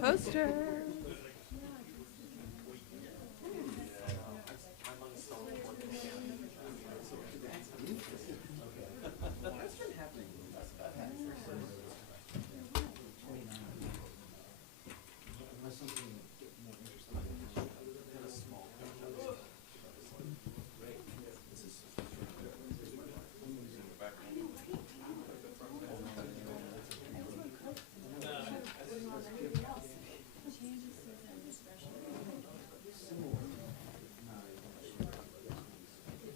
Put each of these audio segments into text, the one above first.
Poster.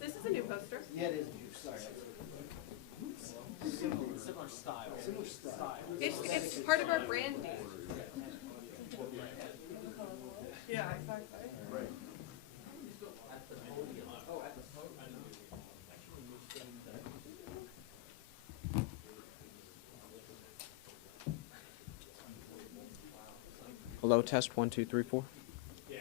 This is a new poster. Yeah, it is. Sorry. Similar style. Similar style. It's part of our branding. Yeah, exactly. Right. At the podium. Oh, at the podium. Hello, test 1, 2, 3, 4. Yeah.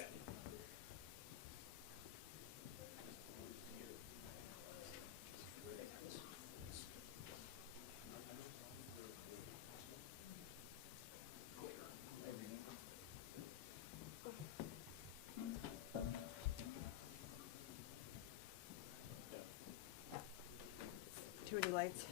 Too many lights.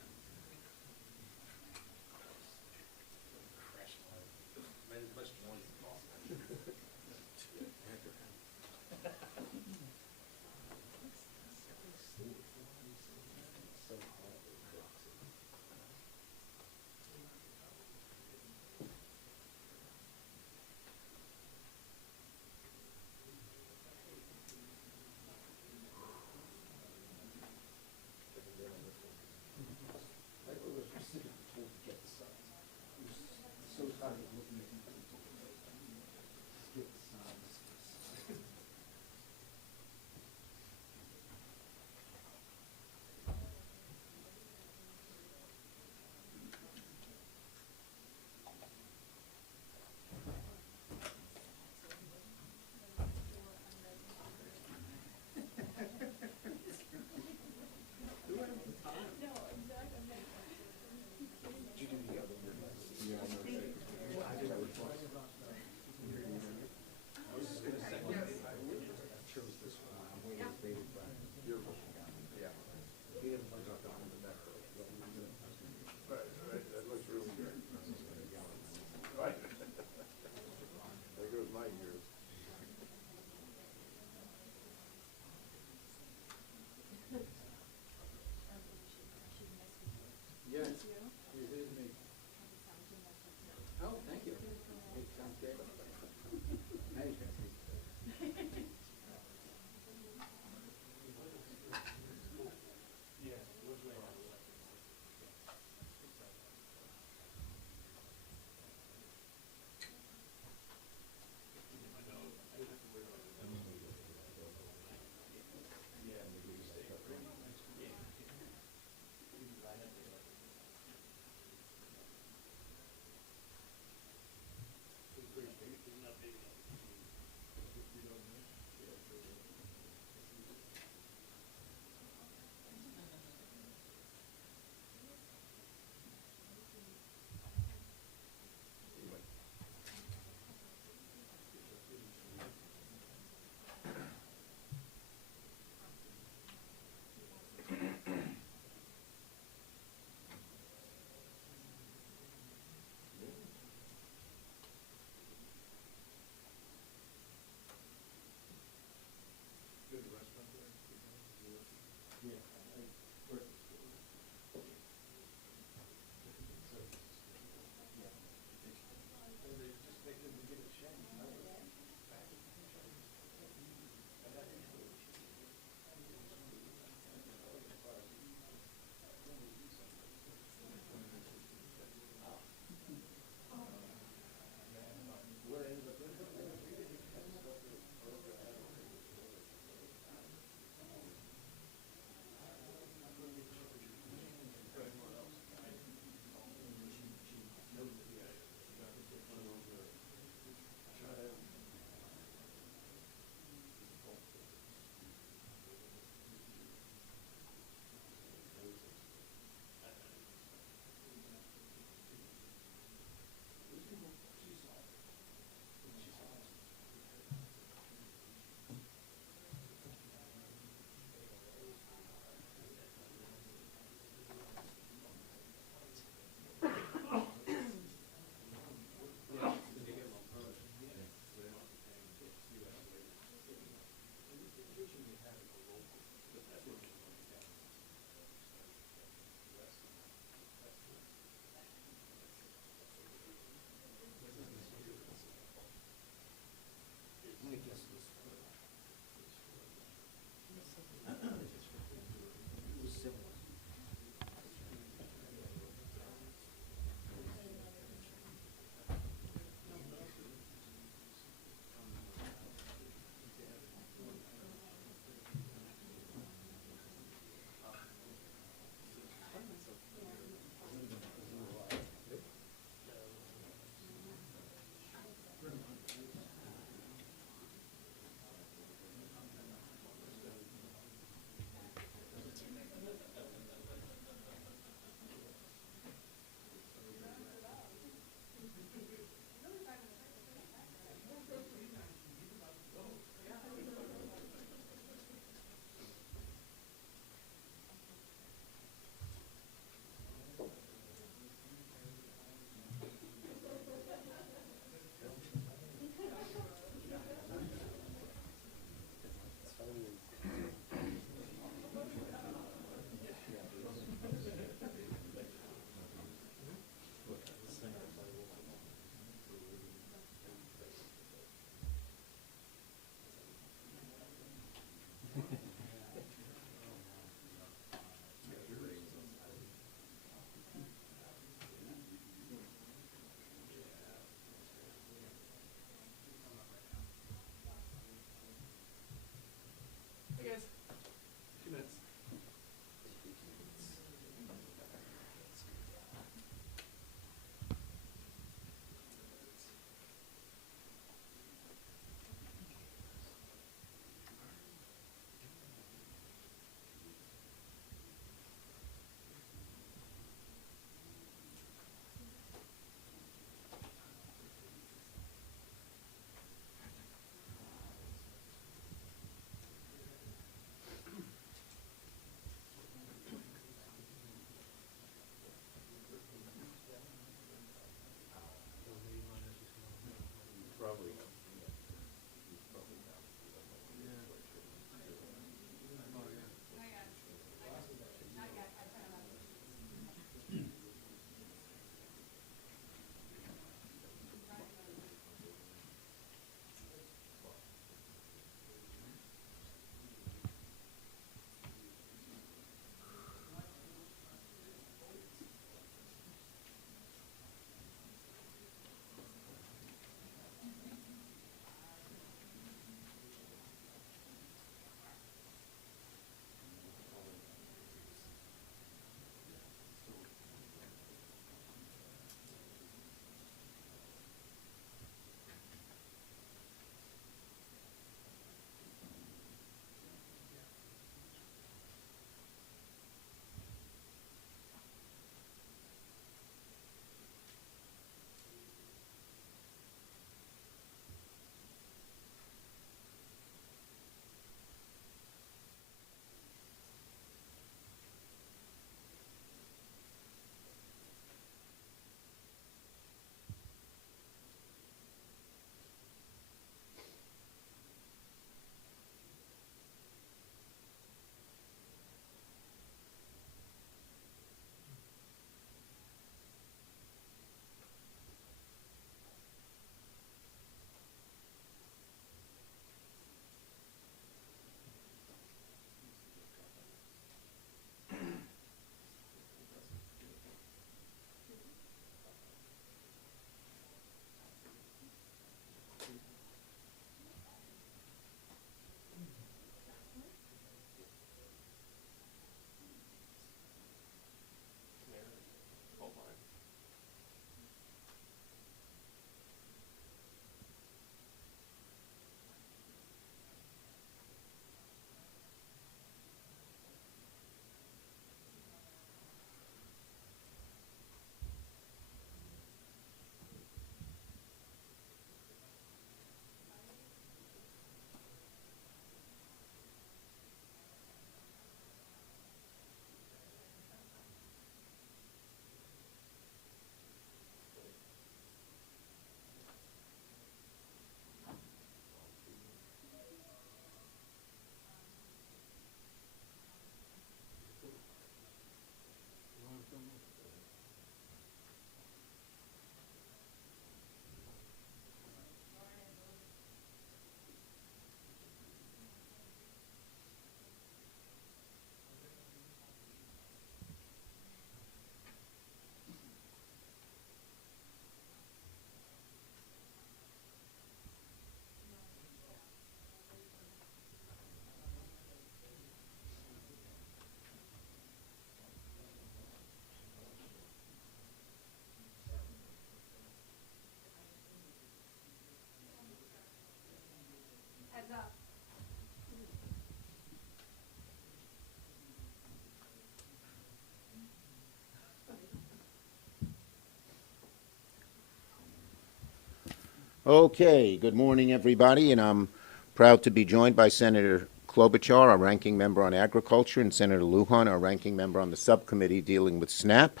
Okay, good morning, everybody, and I'm proud to be joined by Senator Klobuchar, our ranking member on agriculture, and Senator Lujan, our ranking member on the subcommittee dealing with SNAP.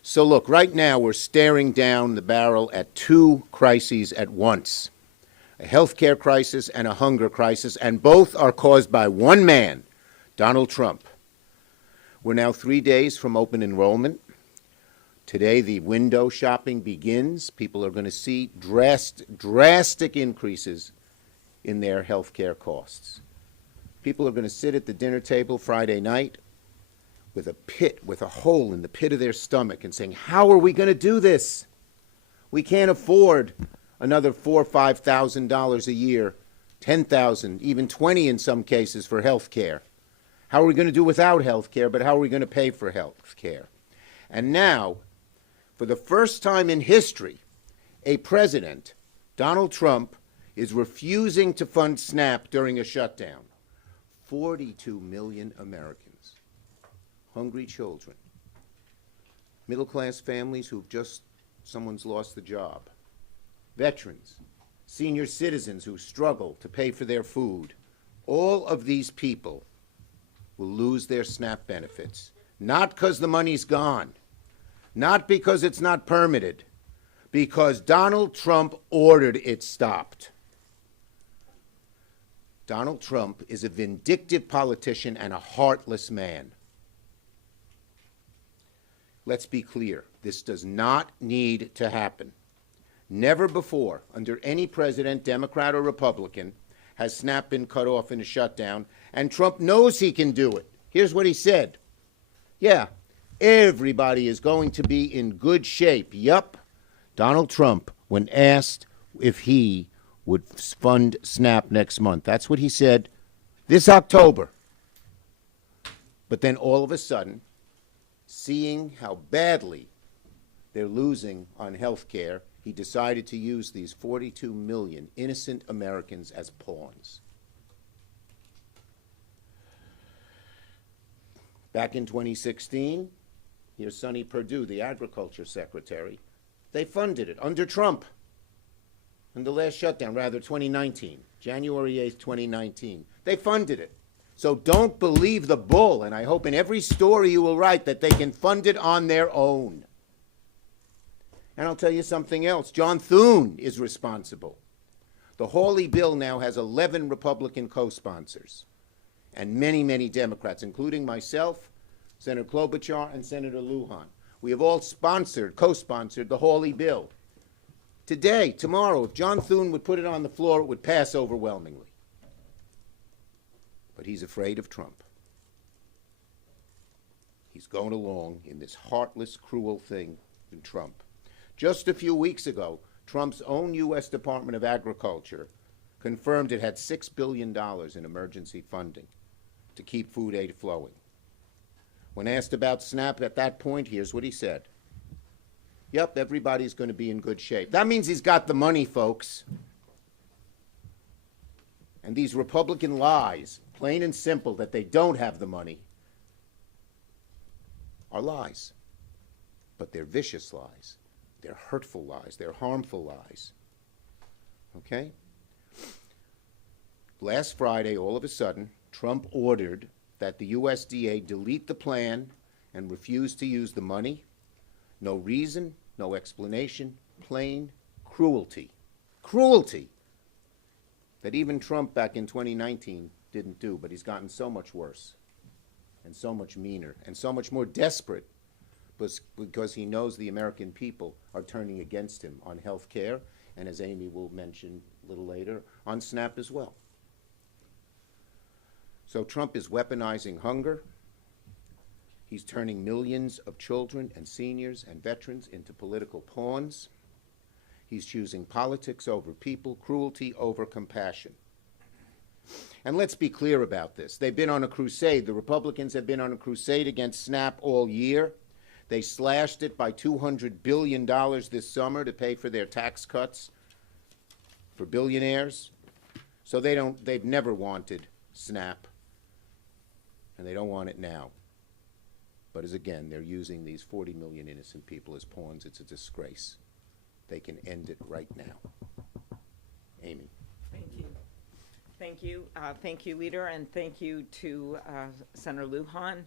So look, right now we're staring down the barrel at two crises at once, a health care crisis and a hunger crisis, and both are caused by one man, Donald Trump. We're now 3 days from open enrollment. Today, the window shopping begins. People are going to see drastic increases in their health care costs. People are going to sit at the dinner table Friday night with a hole in the pit of their stomach and saying, how are we going to do this? We can't afford another $4,000 or $5,000 a year, $10,000, even $20,000 in some cases for health care. How are we going to do without health care, but how are we going to pay for health care? And now, for the first time in history, a president, Donald Trump, is refusing to fund SNAP during a shutdown. 42 million Americans, hungry children, middle-class families someone's lost the job, veterans, senior citizens who struggle to pay for their food. All of these people will lose their SNAP benefits, not because the money's gone, not because it's not permitted, because Donald Trump ordered it stopped. Donald Trump is a vindictive politician and a heartless man. Let's be clear, this does not need to happen. Never before, under any president, Democrat or Republican, has SNAP been cut off in a shutdown, and Trump knows he can do it. Here's what he said. Yeah, everybody is going to be in good shape. Yup. Donald Trump, when asked if he would fund SNAP next month, that's what he said this October. But then all of a sudden, seeing how badly they're losing on health care, he decided to use these 42 million innocent Americans as pawns. Back in 2016, here's Sonny Perdue, the agriculture secretary. They funded it under Trump in the last shutdown, rather 2019, January 8th, 2019. They funded it. So don't believe the bull, and I hope in every story you will write that they can fund it on their own. And I'll tell you something else. John Thune is responsible. The Hawley bill now has 11 Republican co-sponsors and many, many Democrats, including myself, Senator Klobuchar, and Senator Lujan. We have all co-sponsored the Hawley bill. Today, tomorrow, if John Thune would put it on the floor, it would pass overwhelmingly. But he's afraid of Trump. He's going along in this heartless, cruel thing with Trump. Just a few weeks ago, Trump's own U.S. Department of Agriculture confirmed it had $6 billion in emergency funding to keep food aid flowing. When asked about SNAP at that point, here's what he said. Yep, everybody's going to be in good shape. That means he's got the money, folks. And these Republican lies, plain and simple, that they don't have the money, are lies. But they're vicious lies. They're hurtful lies. They're harmful lies. Okay? Last Friday, all of a sudden, Trump ordered that the USDA delete the plan and refuse to use the money. No reason, no explanation, plain cruelty. Cruelty that even Trump back in 2019 didn't do, but he's gotten so much worse and so much meaner and so much more desperate because he knows the American people are turning against him on health care and, as Amy will mention a little later, on SNAP as well. So Trump is weaponizing hunger. He's turning millions of children and seniors and veterans into political pawns. He's choosing politics over people, cruelty over compassion. And let's be clear about this. They've been on a crusade. The Republicans have been on a crusade against SNAP all year. They slashed it by $200 billion this summer to pay for their tax cuts for billionaires. So they've never wanted SNAP, and they don't want it now. But as again, they're using these 40 million innocent people as pawns. It's a disgrace. they can end it right now. Amy. Thank you. Thank you. Thank you, Leader, and thank you to Senator Lujan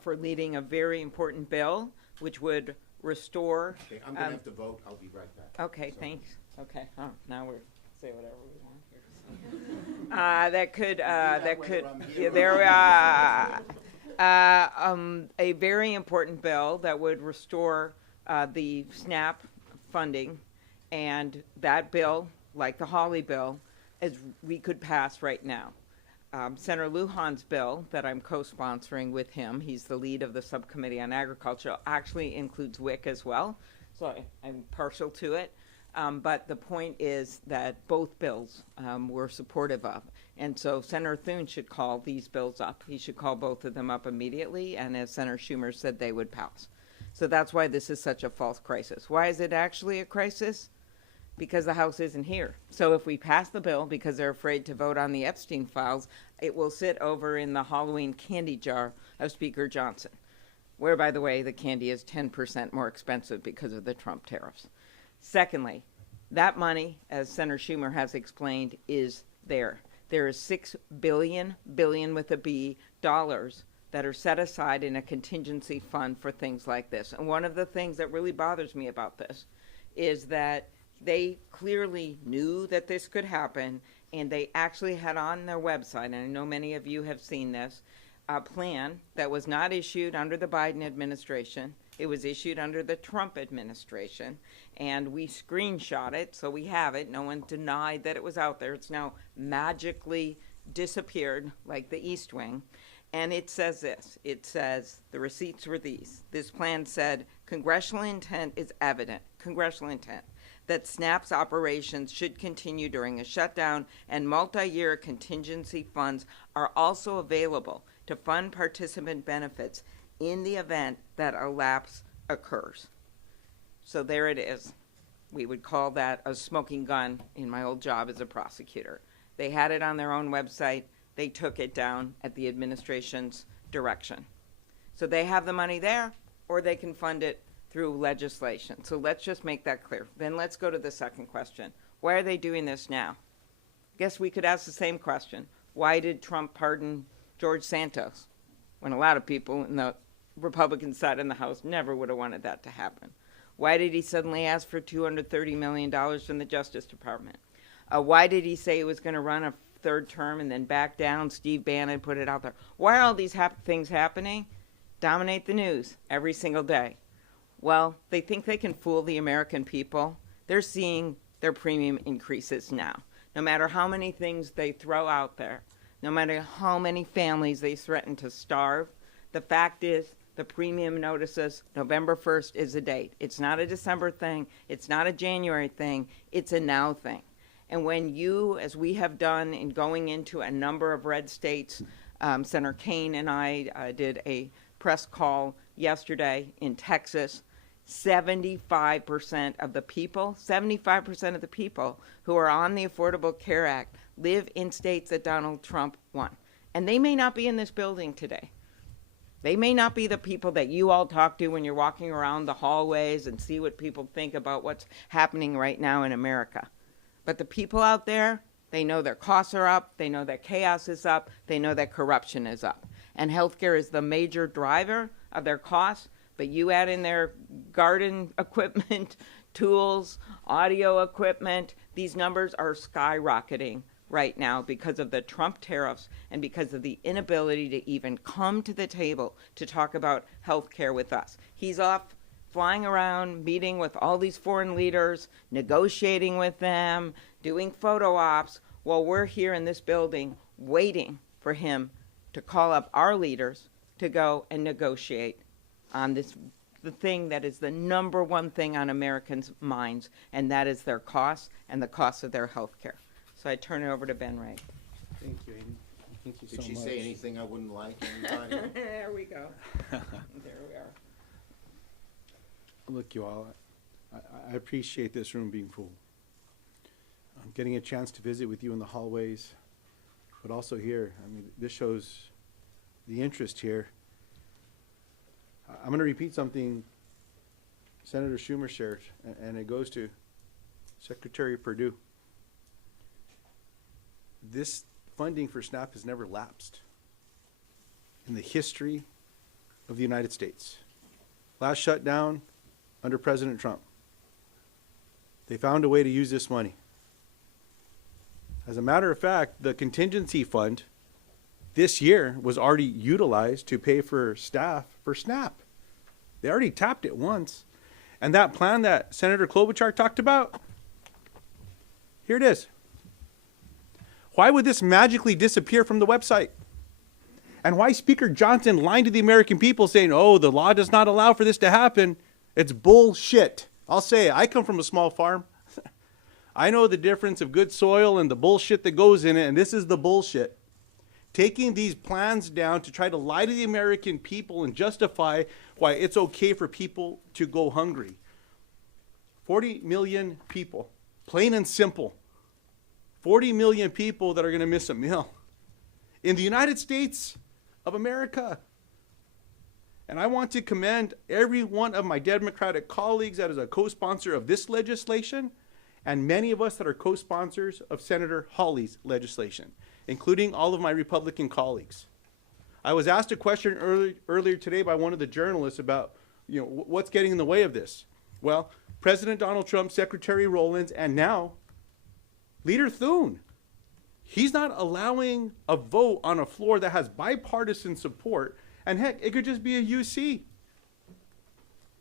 for leading a very important bill which would restore. Okay, I'm going to have to vote. I'll be right back. Okay, thanks. Okay, now we're say whatever we want here. That could, yeah, there we are. A very important bill that would restore the SNAP funding, and that bill, like the Hawley bill, as we could pass right now. Senator Lujan's bill that I'm co-sponsoring with him, he's the lead of the Subcommittee on Agriculture, actually includes WIC as well, so I'm partial to it. But the point is that both bills we're supportive of. And so Senator Thune should call these bills up. He should call both of them up immediately, and as Senator Schumer said, they would pass. So that's why this is such a false crisis. Why is it actually a crisis? Because the House isn't here. So if we pass the bill because they're afraid to vote on the Epstein files, it will sit over in the Halloween candy jar of Speaker Johnson, where, by the way, the candy is 10% more expensive because of the Trump tariffs. Secondly, that money, as Senator Schumer has explained, is there. There is $6 billion with a B, dollars that are set aside in a contingency fund for things like this. And one of the things that really bothers me about this is that they clearly knew that this could happen, and they actually had on their website, and I know many of you have seen this, a plan that was not issued under the Biden administration. It was issued under the Trump administration, and we screenshot it, so we have it. No one denied that it was out there. It's now magically disappeared like the East Wing. And it says this. It says, the receipts were these. This plan said, congressional intent is evident, congressional intent, that SNAP's operations should continue during a shutdown, and multi-year contingency funds are also available to fund participant benefits in the event that a lapse occurs. So there it is. We would call that a smoking gun in my old job as a prosecutor. They had it on their own website. They took it down at the administration's direction. So they have the money there, or they can fund it through legislation. So let's just make that clear. Then let's go to the second question. Why are they doing this now? Guess we could ask the same question. Why did Trump pardon George Santos when a lot of people in the Republican side in the House never would have wanted that to happen? Why did he suddenly ask for $230 million from the Justice Department? Why did he say he was going to run a third term and then back down? Steve Bannon put it out there. Why are all these things happening? Dominate the news every single day. Well, they think they can fool the American people. They're seeing their premium increases now. No matter how many things they throw out there, no matter how many families they threaten to starve, the fact is the premium notices November 1st is a date. It's not a December thing. It's not a January thing. It's a now thing. And when you, as we have done in going into a number of red states, Senator Kaine and I did a press call yesterday in Texas, 75% of the people who are on the Affordable Care Act live in states that Donald Trump won. And they may not be in this building today. They may not be the people that you all talk to when you're walking around the hallways and see what people think about what's happening right now in America. But the people out there, they know their costs are up, they know that chaos is up, they know that corruption is up. And healthcare is the major driver of their costs, but you add in their garden equipment, tools, audio equipment, these numbers are skyrocketing right now because of the Trump tariffs and because of the inability to even come to the table to talk about health care with us. He's off flying around, meeting with all these foreign leaders, negotiating with them, doing photo ops, while we're here in this building waiting for him to call up our leaders to go and negotiate on this, the thing that is the number one thing on Americans' minds, and that is their costs and the cost of their health care. So I turn it over to Ben Ray. Thank you, Amy. Thank you so Did she much. say anything I wouldn't like? Anybody? There we go. There we are. Look, you all, I appreciate this room being full. I'm getting a chance to visit with you in the hallways, but also here. I mean, this shows the interest here. I'm going to repeat something Senator Schumer shared, and it goes to Secretary Perdue, this funding for SNAP has never lapsed in the history of the United States. Last shutdown under President Trump. They found a way to use this money. As a matter of fact, the contingency fund this year was already utilized to pay for staff for SNAP. They already tapped it once. And that plan that Senator Klobuchar talked about, here it is. Why would this magically disappear from the website? And why Speaker Johnson lying to the American people saying, oh, the law does not allow for this to happen? It's bullshit. I'll say it. I come from a small farm. I know the difference of good soil and the bullshit that goes in it, and this is the bullshit. Taking these plans down to try to lie to the American people and justify why it's okay for people to go hungry. 40 million people, plain and simple. 40 million people that are going to miss a meal in the United States of America. And I want to commend every one of my Democratic colleagues that is a co-sponsor of this legislation, and many of us that are co-sponsors of Senator Hawley's legislation, including all of my Republican colleagues. I was asked a question earlier today by one of the journalists about, what's getting in the way of this? Well, President Donald Trump, Secretary Rowlands, and now Leader Thune. He's not allowing a vote on a floor that has bipartisan support, and heck, it could just be a UC.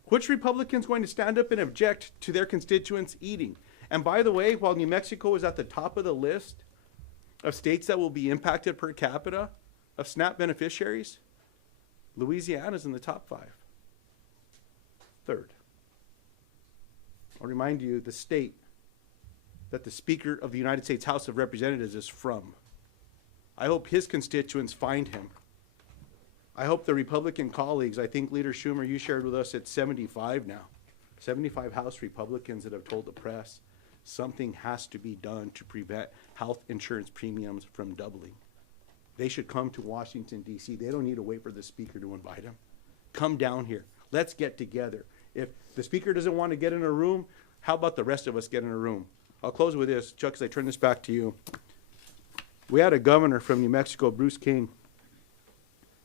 Which Republican's going to stand up and object to their constituents eating? And by the way, while New Mexico is at the top of the list of states that will be impacted per capita of SNAP beneficiaries, Louisiana's in the top 5. Third. I'll remind you the state that the Speaker of the United States House of Representatives is from. I hope his constituents find him. I hope the Republican colleagues, I think Leader Schumer, you shared with us it's 75 now. 75 House Republicans that have told the press something has to be done to prevent health insurance premiums from doubling. They should come to Washington, D.C. They don't need to wait for the Speaker to invite them. Come down here. Let's get together. If the Speaker doesn't want to get in a room, how about the rest of us get in a room? I'll close with this. Chuck, as I turn this back to you. We had a governor from New Mexico, Bruce King,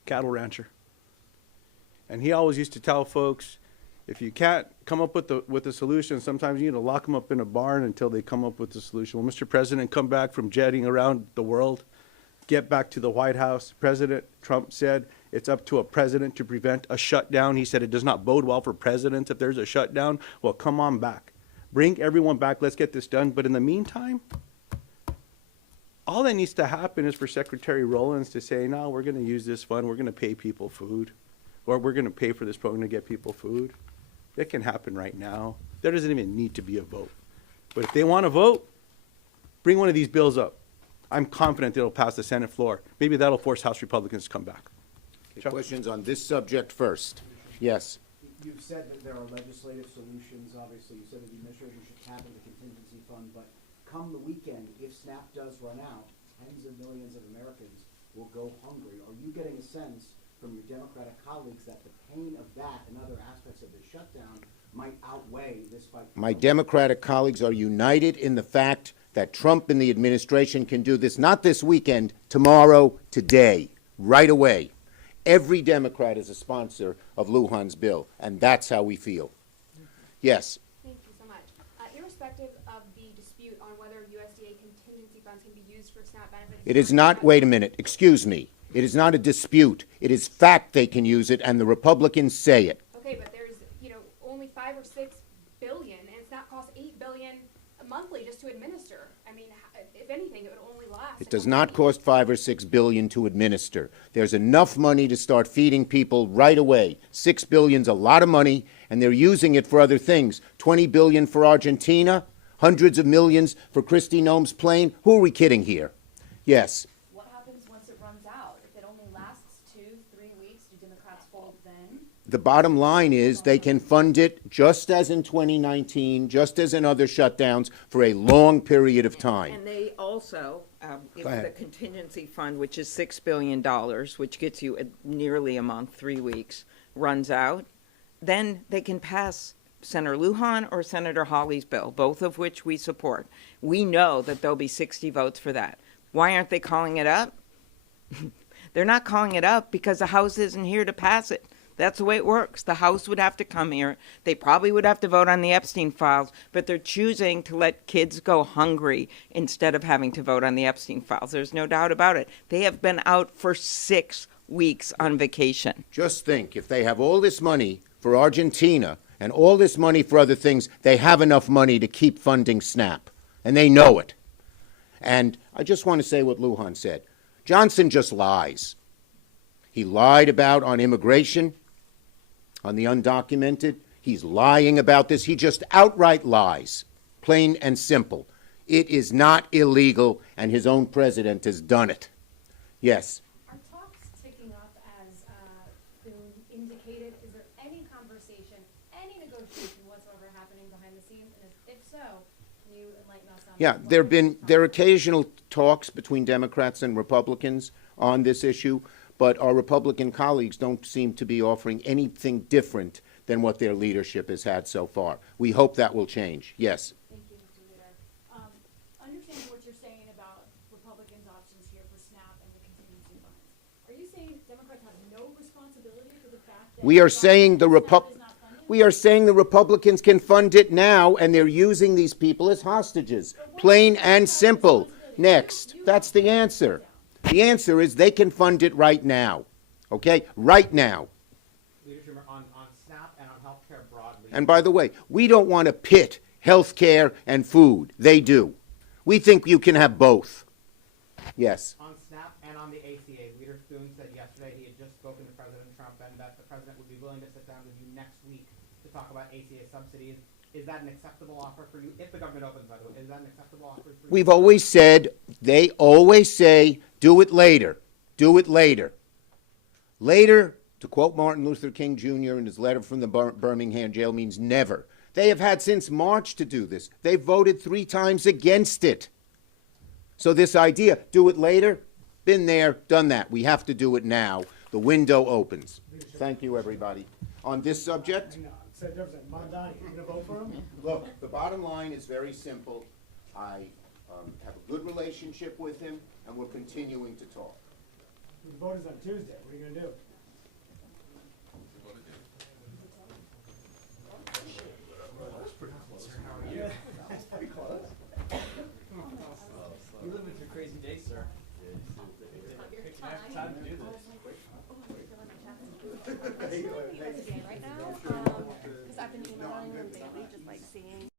cattle rancher. And he always used to tell folks, if you can't come up with a solution, sometimes you need to lock them up in a barn until they come up with the solution. Well, Mr. President, come back from jetting around the world, get back to the White House. President Trump said it's up to a president to prevent a shutdown. He said it does not bode well for presidents if there's a shutdown. Well, come on back. Bring everyone back. Let's get this done. But in the meantime, all that needs to happen is for Secretary Rowlands to say, no, we're going to use this fund. We're going to pay people food. Or we're going to pay for this program to get people food. It can happen right now. There doesn't even need to be a vote. But if they want to vote, bring one of these bills up. I'm confident it'll pass the Senate floor. Maybe that'll force House Republicans to come back. Okay, questions on this subject first? Yes. You've said that there are legislative solutions. Obviously, you said that the administration should tap into the contingency fund. But come the weekend, if SNAP does run out, tens of millions of Americans will go hungry. Are you getting a sense from your Democratic colleagues that the pain of that and other aspects of the shutdown might outweigh this fight? My Democratic colleagues are united in the fact that Trump and the administration can do this, not this weekend, tomorrow, today, right away. Every Democrat is a sponsor of Lujan's bill, and that's how we feel. Yes. Thank you so much. Irrespective of the dispute on whether USDA contingency funds can be used for SNAP benefits. It is not, wait a minute, excuse me. It is not a dispute. It is fact they can use it, and the Republicans say it. Okay, but there's, only 5 or 6 billion, and it's not cost $8 billion monthly just to administer. I mean, if anything, it would only last. It does not cost 5 or 6 billion to administer. There's enough money to start feeding people right away. 6 billion's a lot of money, and they're using it for other things. 20 billion for Argentina, hundreds of millions for Kristi Noem's plane. Who are we kidding here? Yes. What happens once it runs out? If it only lasts 2-3 weeks, do Democrats fold then? The bottom line is they can fund it just as in 2019, just as in other shutdowns, for a long period of time. And they also, if Go ahead. the contingency fund, which is $6 billion, which gets you nearly a month, 3 weeks, runs out, then they can pass Senator Lujan or Senator Hawley's bill, both of which we support, we know that there'll be 60 votes for that. Why aren't they calling it up? They're not calling it up because the House isn't here to pass it. That's the way it works. The House would have to come here. They probably would have to vote on the Epstein files, but they're choosing to let kids go hungry instead of having to vote on the Epstein files. There's no doubt about it. They have been out for 6 weeks on vacation. Just think, if they have all this money for Argentina and all this money for other things, they have enough money to keep funding SNAP, and they know it. And I just want to say what Lujan said. Johnson just lies. He lied about on immigration, on the undocumented. He's lying about this. He just outright lies, plain and simple. It is not illegal, and his own president has done it. Yes. Are talks ticking up as Boone indicated? Is there any conversation, any negotiation whatsoever happening behind the scenes? And if so, can you enlighten us on Yeah, there are occasional talks between Democrats and Republicans on this issue, but our Republican colleagues don't seem to be offering anything different than what their leadership has had so far. We hope that will change. Yes. Thank you, Mr. Leader. Understanding what you're saying about Republicans' options here for SNAP and the contingency funds, are you saying Democrats have no responsibility for the fact that We are saying the Republicans can fund it now, and they're using these people as hostages. Plain and simple. Next. That's the answer. The answer is they can fund it right now. Okay? Right now. Leader Schumer, on SNAP and on healthcare broadly. And by the way, we don't want to pit health care and food. They do. We think you can have both. Yes. On SNAP and on the ACA, Leader Thune said yesterday he had just spoken to President Trump and that the president would be willing to sit down with you next week to talk about ACA subsidies. Is that an acceptable offer for you? If the government opens, by the way, is that an acceptable offer for you? We've always said, they always say, do it later. Do it later. Later, to quote Martin Luther King Jr. in his letter from the Birmingham jail, means never. They have had since March to do this. They've voted 3 times against it. So this idea, do it later, been there, done that. We have to do it now. The window opens. Thank you, everybody. On this subject? Look, the bottom line is very simple. I have a good relationship with him, and we're continuing to talk. The vote is on Tuesday. What are you going to do? That's pretty close. You live through crazy days, sir. Time to do this. Right now, because I've been emailing them daily, just like seeing.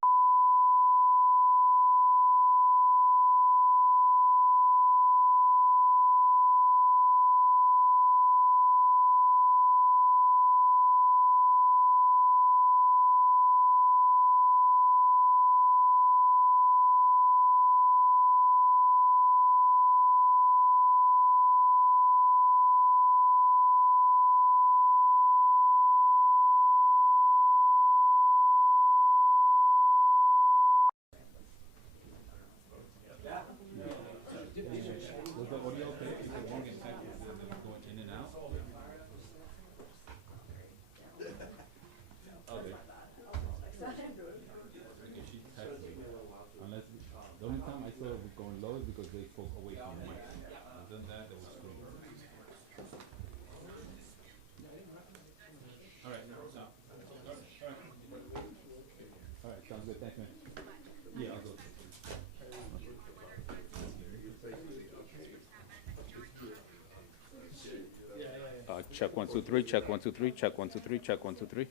The only time I saw it was going low is because they spoke away from the mic. Other than that, it was screwed. All right, stop. All right, sounds good. Thanks, man. Yeah, I'll go. Check 1 2 3. Check 1 2 3. Check 1 2 3. Check 1 2 3.